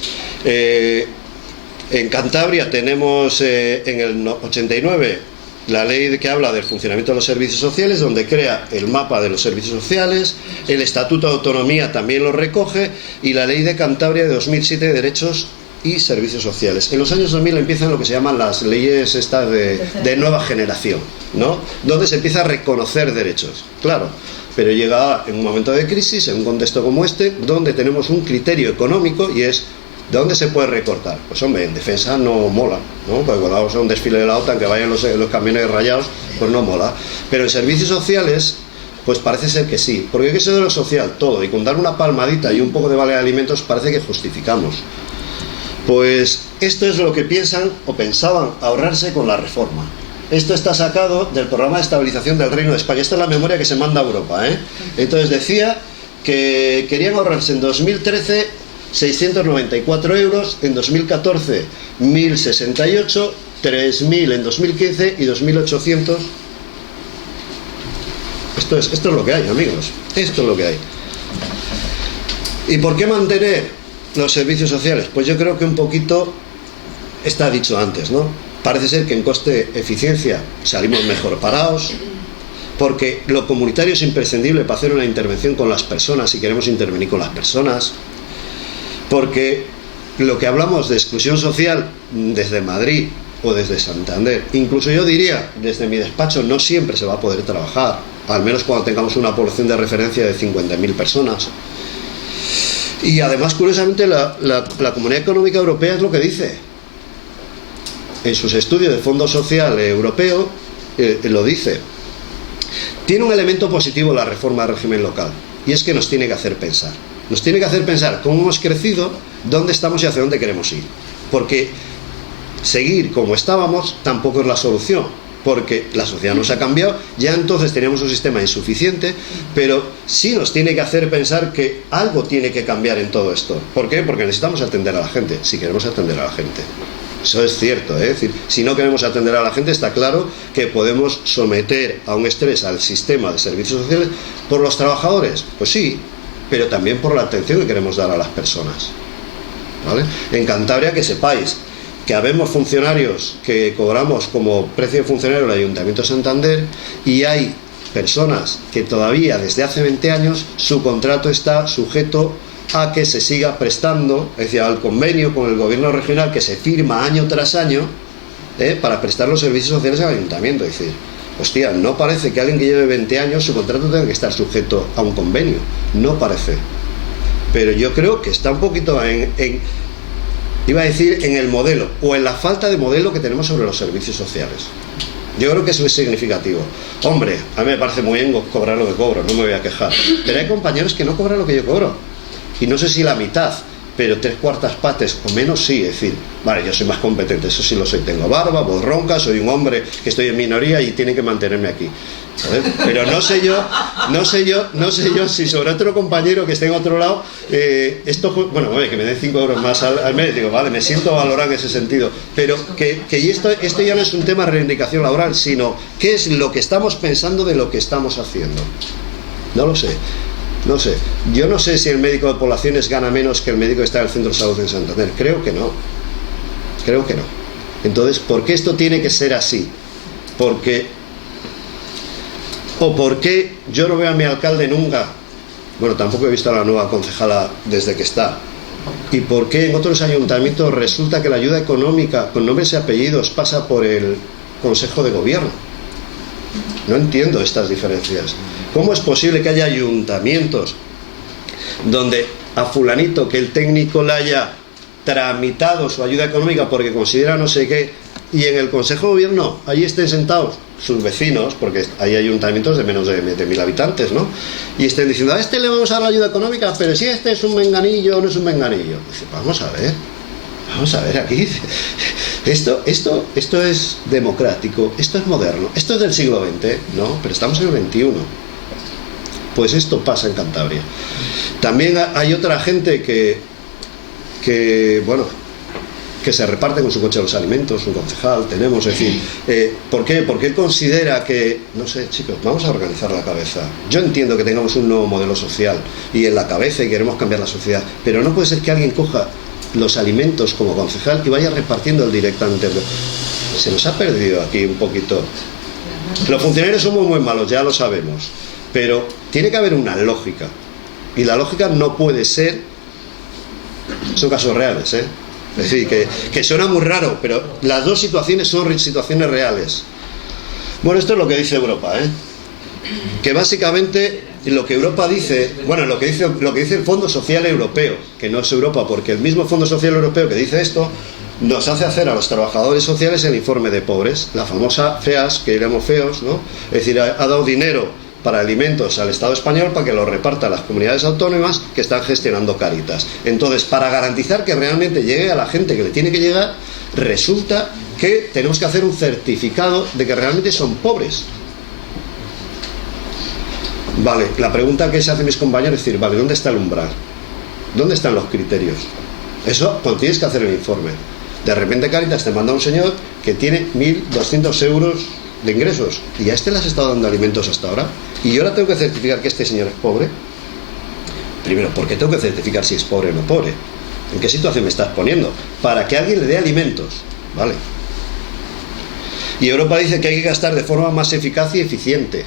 En Cantabria tenemos en el 89 la ley que habla del funcionamiento de los servicios sociales, donde crea el mapa de los servicios sociales, el Estatuto de Autonomía también lo recoge, y la ley de Cantabria de 2007 de derechos y servicios sociales. En los años 2000 empiezan lo que se llaman las leyes estas de nueva generación, ¿no? Donde se empieza a reconocer derechos, claro, pero llega en un momento de crisis, en un contexto como este, donde tenemos un criterio económico y es ¿de dónde se puede recortar? Pues hombre, en defensa no mola, ¿no? Porque cuando vamos a un desfile de la OTAN que vayan los camiones rayados, pues no mola. Pero en servicios sociales, pues parece ser que sí. Porque ¿qué es de lo social? Todo. Y con dar una palmadita y un poco de vale de alimentos parece que justificamos. Pues esto es lo que piensan o pensaban ahorrarse con la reforma. Esto está sacado del programa de estabilización del Reino de España. Esta es la memoria que se manda a Europa, ¿eh? Entonces decía que querían ahorrarse en 2013 694 euros, en 2014 1068, 3000 en 2015 y 2800. Esto es lo que hay, amigos. Esto es lo que hay. ¿Y por qué mantener los servicios sociales? Pues yo creo que un poquito está dicho antes, ¿no? Parece ser que en coste-eficiencia salimos mejor parados, porque lo comunitario es imprescindible para hacer una intervención con las personas si queremos intervenir con las personas. Porque lo que hablamos de exclusión social desde Madrid o desde Santander, incluso yo diría desde mi despacho, no siempre se va a poder trabajar, al menos cuando tengamos una población de referencia de 50.000 personas. Y además, curiosamente, la Comunidad Económica Europea es lo que dice. En sus estudios de Fondo Social Europeo lo dice. Tiene un elemento positivo la reforma del régimen local, y es que nos tiene que hacer pensar. Nos tiene que hacer pensar cómo hemos crecido, dónde estamos y hacia dónde queremos ir. Porque seguir como estábamos tampoco es la solución, porque la sociedad nos ha cambiado, ya entonces teníamos un sistema insuficiente, pero sí nos tiene que hacer pensar que algo tiene que cambiar en todo esto. ¿Por qué? Porque necesitamos atender a la gente, si queremos atender a la gente. Eso es cierto, ¿eh? Es decir, si no queremos atender a la gente, está claro que podemos someter a un estrés al sistema de servicios sociales por los trabajadores. Pues sí, pero también por la atención que queremos dar a las personas, ¿vale? En Cantabria, que sepáis que habemos funcionarios que cobramos como precio de funcionario el Ayuntamiento de Santander, y hay personas que todavía desde hace 20 años su contrato está sujeto a que se siga prestando, es decir, al convenio con el gobierno regional que se firma año tras año para prestar los servicios sociales al ayuntamiento. Es decir, hostia, no parece que alguien que lleve 20 años su contrato tenga que estar sujeto a un convenio. No parece. Pero yo creo que está un poquito iba a decir, en el modelo, o en la falta de modelo que tenemos sobre los servicios sociales. Yo creo que eso es significativo. Hombre, a mí me parece muy bien cobrar lo que cobro, no me voy a quejar. Pero hay compañeros que no cobran lo que yo cobro. y no sé si la mitad, pero 3/4 partes o menos sí, es decir, vale, yo soy más competente, eso sí lo soy, tengo barba, voz ronca, soy un hombre que estoy en minoría y tiene que mantenerme aquí. ¿Sabes? Pero no sé yo si sobre otro compañero que esté en otro lado, esto, bueno, que me den 5 euros más al mes, digo, vale, me siento valorado en ese sentido, pero que esto ya no es un tema de reivindicación laboral, sino qué es lo que estamos pensando de lo que estamos haciendo. No lo sé. No sé, yo no sé si el médico de poblaciones gana menos que el médico que está en el centro de salud en Santander. Creo que no. Entonces, ¿por qué esto tiene que ser así? ¿Por qué yo no veo a mi alcalde nunca? Bueno, tampoco he visto a la nueva concejala desde que está. ¿Y por qué en otros ayuntamientos resulta que la ayuda económica con nombres y apellidos pasa por el Consejo de Gobierno? No entiendo estas diferencias. ¿Cómo es posible que haya ayuntamientos donde a fulanito que el técnico le haya tramitado su ayuda económica porque considera no sé qué, y en el Consejo de Gobierno allí estén sentados sus vecinos, porque hay ayuntamientos de menos de 1000 habitantes, ¿no? Y estén diciendo, a este le vamos a dar la ayuda económica, pero si este es un menganillo o no es un menganillo. Dice, vamos a ver aquí. Esto es democrático, esto es moderno, esto es del siglo XX, ¿no? Pero estamos en el XXI. Pues esto pasa en Cantabria. También hay otra gente que se reparte con su coche los alimentos, un concejal, tenemos, es decir, ¿por qué? Porque él considera que, no sé, chicos, vamos a organizar la cabeza. Yo entiendo que tengamos un nuevo modelo social y en la cabeza y queremos cambiar la sociedad, pero no puede ser que alguien coja los alimentos como concejal y vaya repartiendo el directamente. Se nos ha perdido aquí un poquito. Los funcionarios somos muy malos, ya lo sabemos, pero tiene que haber una lógica, y la lógica no puede ser, son casos reales, es decir, que suena muy raro, pero las dos situaciones son situaciones reales. Bueno, esto es lo que dice Europa, que básicamente lo que Europa dice, bueno, lo que dice el Fondo Social Europeo, que no es Europa, porque el mismo Fondo Social Europeo que dice esto nos hace hacer a los trabajadores sociales el informe de pobres, la famosa FEAS, que diremos feos, ¿no? Es decir, ha dado dinero para alimentos al Estado español para que lo reparta a las comunidades autónomas que están gestionando Cáritas. Entonces, para garantizar que realmente llegue a la gente que le tiene que llegar, resulta que tenemos que hacer un certificado de que realmente son pobres. Vale, la pregunta que se hacen mis compañeros es decir, vale, ¿dónde está el umbral? ¿Dónde están los criterios? Eso, cuando tienes que hacer el informe. De repente Cáritas te manda a un señor que tiene 1.200 euros de ingresos y a este le has estado dando alimentos hasta ahora y yo ahora tengo que certificar que este señor es pobre. Primero, ¿por qué tengo que certificar si es pobre o no pobre? ¿En qué situación me estás poniendo? Para que alguien le dé alimentos, ¿vale? Y Europa dice que hay que gastar de forma más eficaz y eficiente.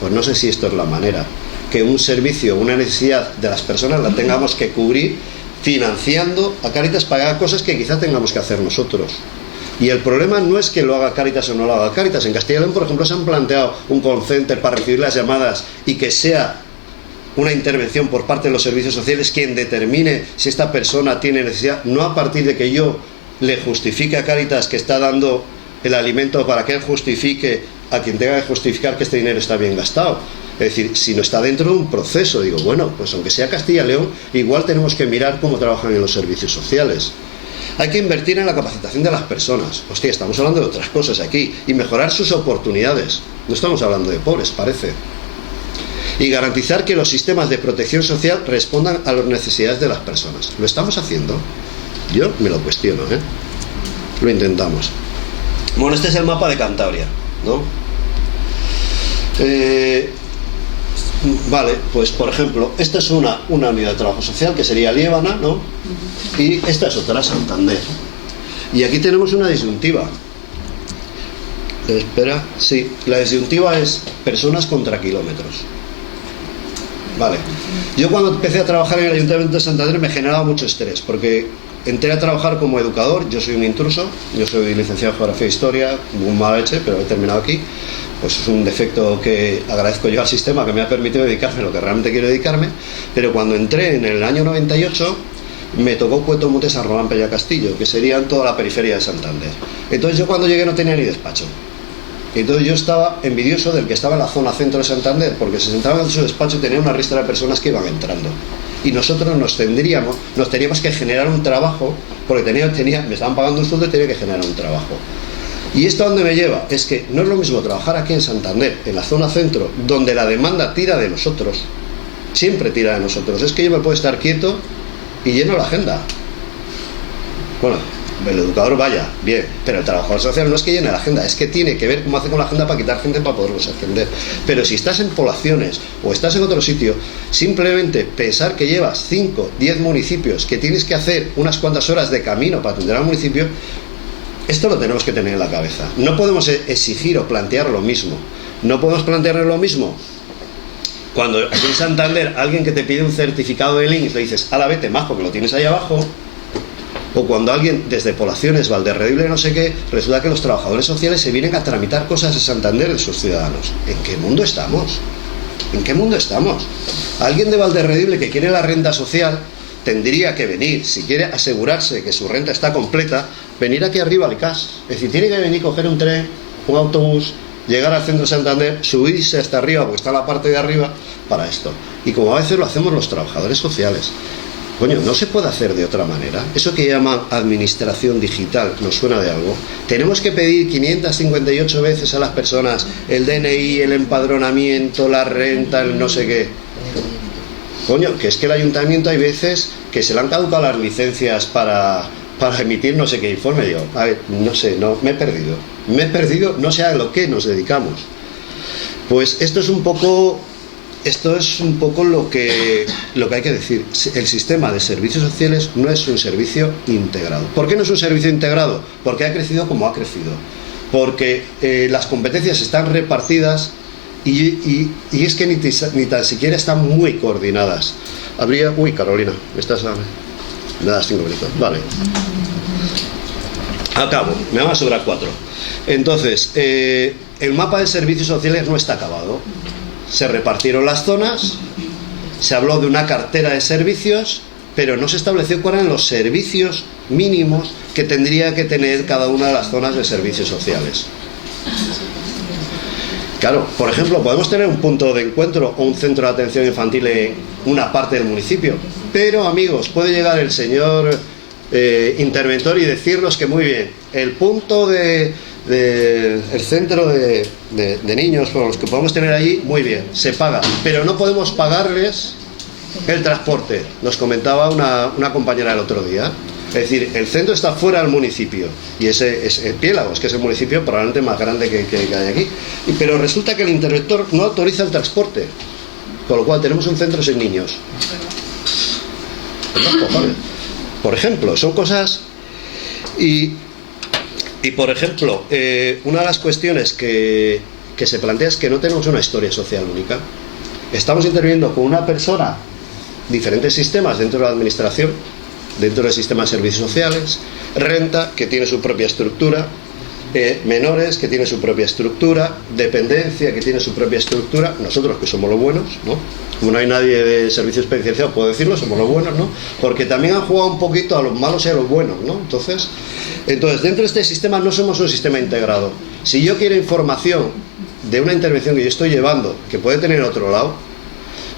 Pues no sé si esto es la manera, que un servicio, una necesidad de las personas la tengamos que cubrir financiando a Cáritas para que haga cosas que quizá tengamos que hacer nosotros. Y el problema no es que lo haga Cáritas o no lo haga Cáritas. En Castilla y León, por ejemplo, se han planteado un call center para recibir las llamadas y que sea una intervención por parte de los servicios sociales quien determine si esta persona tiene necesidad, no a partir de que yo le justifique a Cáritas que está dando el alimento para que él justifique a quien tenga que justificar que este dinero está bien gastado. Es decir, si no está dentro de un proceso, digo, bueno, pues aunque sea Castilla y León, igual tenemos que mirar cómo trabajan en los servicios sociales. Hay que invertir en la capacitación de las personas. Hostia, estamos hablando de otras cosas aquí. Y mejorar sus oportunidades. No estamos hablando de pobres, parece. Y garantizar que los sistemas de protección social respondan a las necesidades de las personas. ¿Lo estamos haciendo? Yo me lo cuestiono, Lo intentamos. Bueno, este es el mapa de Cantabria, ¿no? Vale, pues por ejemplo, esta es una unidad de trabajo social que sería Liébana, ¿no? Y esta es otra, Santander. Y aquí tenemos una disyuntiva. Espera, sí, la disyuntiva es personas contra kilómetros. Vale. Yo cuando empecé a trabajar en el Ayuntamiento de Santander me generaba mucho estrés, porque entré a trabajar como educador, yo soy un intruso, yo soy licenciado en Geografía e Historia, muy mala leche, pero he terminado aquí. Pues es un defecto que agradezco yo al sistema, que me ha permitido dedicarme a lo que realmente quiero dedicarme. Pero cuando entré en el año 98 me tocó Cueto, Mute, San Román, Peña Castillo, que serían toda la periferia de Santander. Entonces yo cuando llegué no tenía ni despacho. Entonces yo estaba envidioso del que estaba en la zona centro de Santander, porque se sentaban en su despacho y tenía una ristra de personas que iban entrando. Y nosotros nos teníamos que generar un trabajo, porque me estaban pagando un sueldo y tenía que generar un trabajo. ¿Y esto a dónde me lleva? Es que no es lo mismo trabajar aquí en Santander, en la zona centro, donde la demanda tira de nosotros, siempre tira de nosotros. Es que yo me puedo estar quieto y lleno la agenda. Bueno, el educador vaya, bien, pero el trabajador social no es que llene la agenda, es que tiene que ver cómo hace con la agenda para quitar gente para poderlos atender. Pero si estás en poblaciones o estás en otro sitio, simplemente pensar que llevas 5, 10 municipios, que tienes que hacer unas cuantas horas de camino para atender al municipio, esto lo tenemos que tener en la cabeza. No podemos exigir o plantear lo mismo. No podemos plantear lo mismo cuando aquí en Santander alguien que te pide un certificado de links le dices, ala, vete más porque lo tienes ahí abajo. O cuando alguien desde poblaciones, Valderredible, no sé qué, resulta que los trabajadores sociales se vienen a tramitar cosas de Santander de sus ciudadanos. ¿En qué mundo estamos? ¿En qué mundo estamos? Alguien de Valderredible que quiere la renta social tendría que venir, si quiere asegurarse que su renta está completa, venir aquí arriba al CAS. Es decir, tiene que venir, coger un tren, un autobús, llegar al centro de Santander, subirse hasta arriba, porque está la parte de arriba, para esto. Y como a veces lo hacemos los trabajadores sociales. Coño, no se puede hacer de otra manera. Eso que llaman administración digital, ¿nos suena de algo? Tenemos que pedir 558 veces a las personas el DNI, el empadronamiento, la renta, el no sé qué. Coño, que es que el ayuntamiento hay veces que se le han caducado las licencias para emitir no sé qué informe. Digo, a ver, no sé, me he perdido, no sé a lo que nos dedicamos. Pues esto es un poco lo que hay que decir. El sistema de servicios sociales no es un servicio integrado. ¿Por qué no es un servicio integrado? Porque ha crecido como ha crecido. Porque las competencias están repartidas y es que ni tan siquiera están muy coordinadas. Uy, Carolina, me das 5 minutos. Vale. Acabo, me van a sobrar 4. Entonces, el mapa de servicios sociales no está acabado. Se repartieron las zonas, se habló de una cartera de servicios, pero no se estableció cuáles eran los servicios mínimos que tendría que tener cada una de las zonas de servicios sociales. Claro, por ejemplo, podemos tener un punto de encuentro o un centro de atención infantil en una parte del municipio, pero amigos, puede llegar el señor interventor y decirnos que muy bien, el punto el centro de niños por los que podemos tener allí, muy bien, se paga, pero no podemos pagarles el transporte. Nos comentaba una compañera el otro día. Es decir, el centro está fuera del municipio y ese es el Piélagos, que es el municipio probablemente más grande que hay aquí, pero resulta que el interventor no autoriza el transporte, con lo cual tenemos un centro sin niños. Por ejemplo, son cosas. Y por ejemplo, una de las cuestiones que se plantea es que no tenemos una historia social única. Estamos interviniendo con una persona, diferentes sistemas dentro de la administración, dentro del sistema de servicios sociales, renta, que tiene su propia estructura, menores, que tiene su propia estructura, dependencia, que tiene su propia estructura, nosotros que somos los buenos, ¿no? Como no hay nadie de servicios penitenciarios, puedo decirlo, somos los buenos, ¿no? Porque también han jugado un poquito a los malos y a los buenos, ¿no? Entonces, dentro de este sistema no somos un sistema integrado. Si yo quiero información de una intervención que yo estoy llevando, que puede tener otro lado,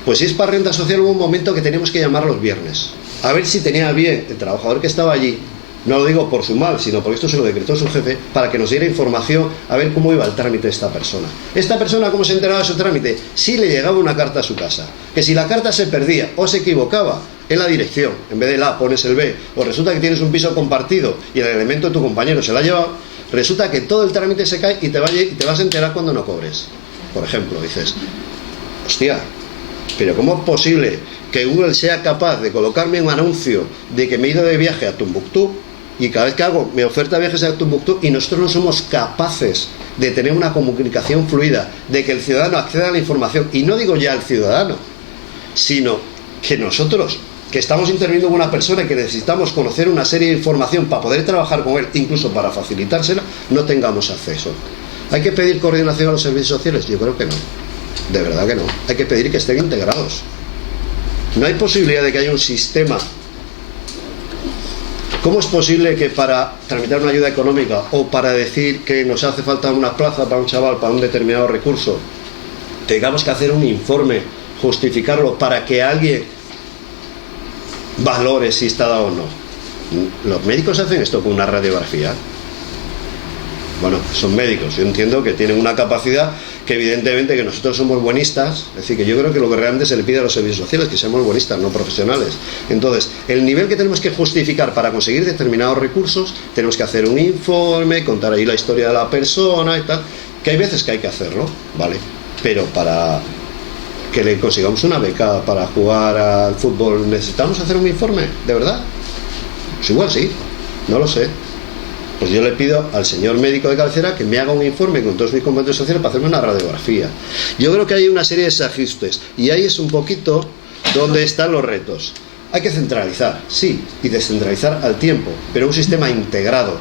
pues si es para renta social, hubo un momento que teníamos que llamar los viernes, a ver si tenía bien el trabajador que estaba allí. No lo digo por su mal, sino porque esto se lo decretó su jefe, para que nos diera información a ver cómo iba el trámite de esta persona. Esta persona, ¿cómo se enteraba de su trámite? Si le llegaba una carta a su casa, que si la carta se perdía o se equivocaba en la dirección, en vez de la A pones el B, o resulta que tienes un piso compartido y el elemento de tu compañero se la ha llevado, resulta que todo el trámite se cae y te vas a enterar cuando no cobres. Por ejemplo, dices, hostia, pero ¿cómo es posible que Google sea capaz de colocarme un anuncio de que me he ido de viaje a Tombuctú y cada vez que hago me oferta viajes a Tombuctú y nosotros no somos capaces de tener una comunicación fluida, de que el ciudadano acceda a la información? Y no digo ya el ciudadano, sino que nosotros, que estamos interviniendo con una persona y que necesitamos conocer una serie de información para poder trabajar con él, incluso para facilitársela, no tengamos acceso. ¿Hay que pedir coordinación a los servicios sociales? Yo creo que no. De verdad que no. Hay que pedir que estén integrados. No hay posibilidad de que haya un sistema. ¿Cómo es posible que para tramitar una ayuda económica o para decir que nos hace falta una plaza para un chaval, para un determinado recurso, tengamos que hacer un informe, justificarlo para que alguien valores si está dado o no. Los médicos hacen esto con una radiografía. Bueno, son médicos, yo entiendo que tienen una capacidad que evidentemente que nosotros somos buenistas, es decir, que yo creo que lo que realmente se le pide a los servicios sociales es que seamos buenistas, no profesionales. Entonces, el nivel que tenemos que justificar para conseguir determinados recursos, tenemos que hacer un informe, contar ahí la historia de la persona y tal, que hay veces que hay que hacerlo, ¿vale? Pero para que le consigamos una beca para jugar al fútbol, ¿necesitamos hacer un informe? ¿De verdad? Pues igual sí, no lo sé. Pues yo le pido al señor médico de cabecera que me haga un informe con todos mis componentes sociales para hacerme una radiografía. Yo creo que hay una serie de desajustes y ahí es un poquito donde están los retos. Hay que centralizar, sí, y descentralizar al tiempo, pero un sistema integrado.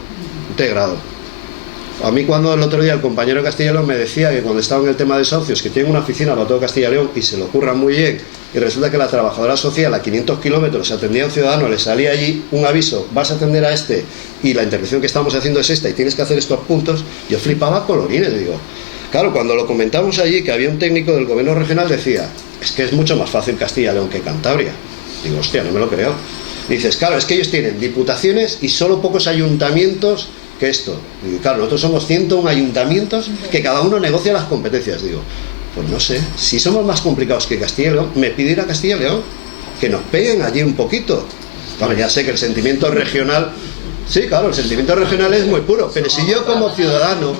A mí cuando el otro día el compañero de Castilla y León me decía que cuando estaba en el tema de desahucios, que tienen una oficina para todo Castilla y León y se lo ocurran muy bien, y resulta que la trabajadora social a 500 kilómetros atendía a un ciudadano, le salía allí un aviso, vas a atender a este y la intervención que estamos haciendo es esta y tienes que hacer estos puntos, yo flipaba colorines, digo. Claro, cuando lo comentamos allí, que había un técnico del gobierno regional, decía, es que es mucho más fácil Castilla y León que Cantabria. Digo, hostia, no me lo creo. Dices, claro, es que ellos tienen diputaciones y solo pocos ayuntamientos que esto. Y claro, nosotros somos 101 ayuntamientos que cada uno negocia las competencias. Digo, pues no sé, si somos más complicados que Castilla y León, me pide ir a Castilla y León, que nos peguen allí un poquito. Bueno, ya sé que el sentimiento regional, sí, claro, el sentimiento regional es muy puro, pero si yo como ciudadano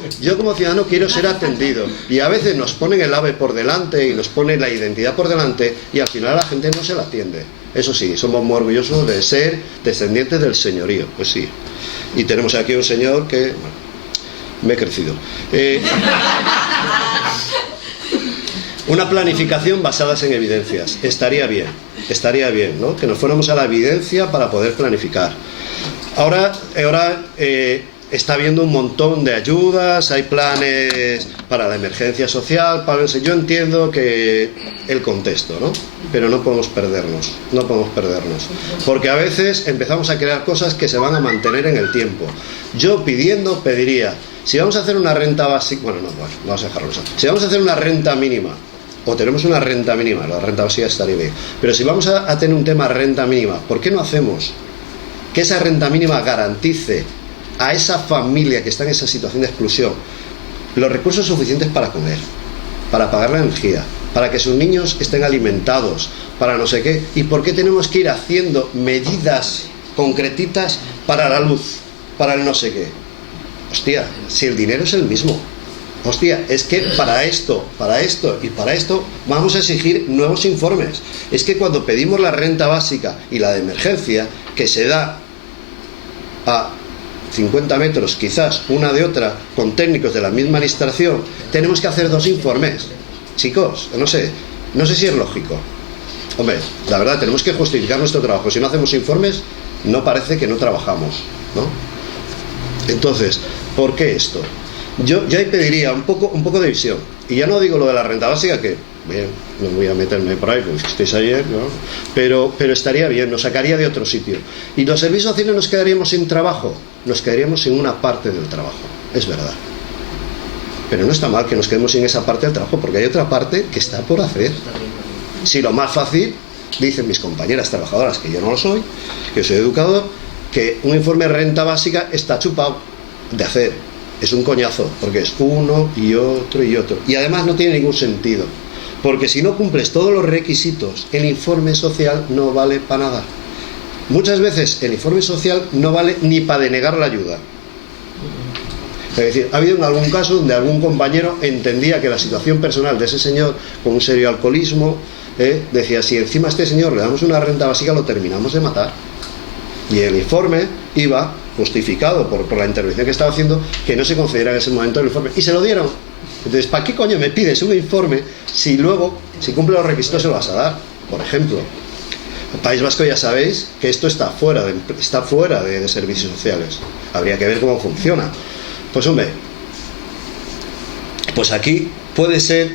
quiero ser atendido, y a veces nos ponen el AVE por delante y nos ponen la identidad por delante, y al final a la gente no se la atiende. Eso sí, somos muy orgullosos de ser descendientes del señorío, pues sí. Y tenemos aquí un señor que, bueno, me he crecido. Una planificación basada en evidencias. Estaría bien, ¿no? Que nos fuéramos a la evidencia para poder planificar. Ahora está habiendo un montón de ayudas, hay planes para la emergencia social, yo entiendo que el contexto, ¿no? Pero no podemos perdernos, porque a veces empezamos a crear cosas que se van a mantener en el tiempo. Yo pediría, si vamos a hacer una renta básica, vamos a dejarlo así. Si vamos a hacer una renta mínima, o tenemos una renta mínima, la renta básica estaría bien, pero si vamos a tener un tema renta mínima, ¿por qué no hacemos que esa renta mínima garantice a esa familia que está en esa situación de exclusión los recursos suficientes para comer, para pagar la energía, para que sus niños estén alimentados, para no sé qué? ¿Y por qué tenemos que ir haciendo medidas concretitas para la luz, para el no sé qué? Hostia, si el dinero es el mismo. Hostia, es que para esto y para esto vamos a exigir nuevos informes. Es que cuando pedimos la renta básica y la de emergencia, que se da a 50 metros quizás una de otra con técnicos de la misma administración, tenemos que hacer 2 informes. Chicos, no sé si es lógico. Hombre, la verdad, tenemos que justificar nuestro trabajo. Si no hacemos informes, no parece que no trabajamos, ¿no? Entonces, ¿por qué esto? Yo ahí pediría un poco de visión. Y ya no digo lo de la renta básica, que bien, no voy a meterme por ahí porque estáis ayer, ¿no? Pero estaría bien, nos sacaría de otro sitio. Y los servicios sociales nos quedaríamos sin trabajo, nos quedaríamos sin una parte del trabajo, es verdad. Pero no está mal que nos quedemos sin esa parte del trabajo, porque hay otra parte que está por hacer. Si lo más fácil, dicen mis compañeras trabajadoras, que yo no lo soy, que soy educador, que un informe de renta básica está chupado de hacer. Es un coñazo, porque es uno y otro y otro. Y además no tiene ningún sentido, porque si no cumples todos los requisitos, el informe social no vale para nada. Muchas veces el informe social no vale ni para denegar la ayuda. Es decir, ha habido en algún caso donde algún compañero entendía que la situación personal de ese señor con un serio alcoholismo, decía, si encima a este señor le damos una renta básica, lo terminamos de matar. Y el informe iba justificado por la intervención que estaba haciendo, que no se concediera en ese momento el informe, y se lo dieron. Entonces, ¿para qué coño me pides un informe si luego, si cumple los requisitos, se lo vas a dar? Por ejemplo, el País Vasco ya sabéis que esto está fuera de servicios sociales. Habría que ver cómo funciona. Pues hombre, pues aquí puede ser,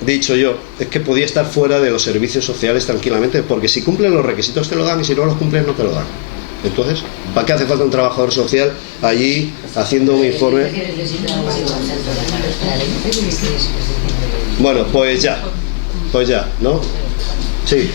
dicho yo, es que podía estar fuera de los servicios sociales tranquilamente, porque si cumplen los requisitos te lo dan y si no los cumplen no te lo dan. Entonces, ¿para qué hace falta un trabajador social allí haciendo un informe? Bueno, pues ya, ¿no? Sí.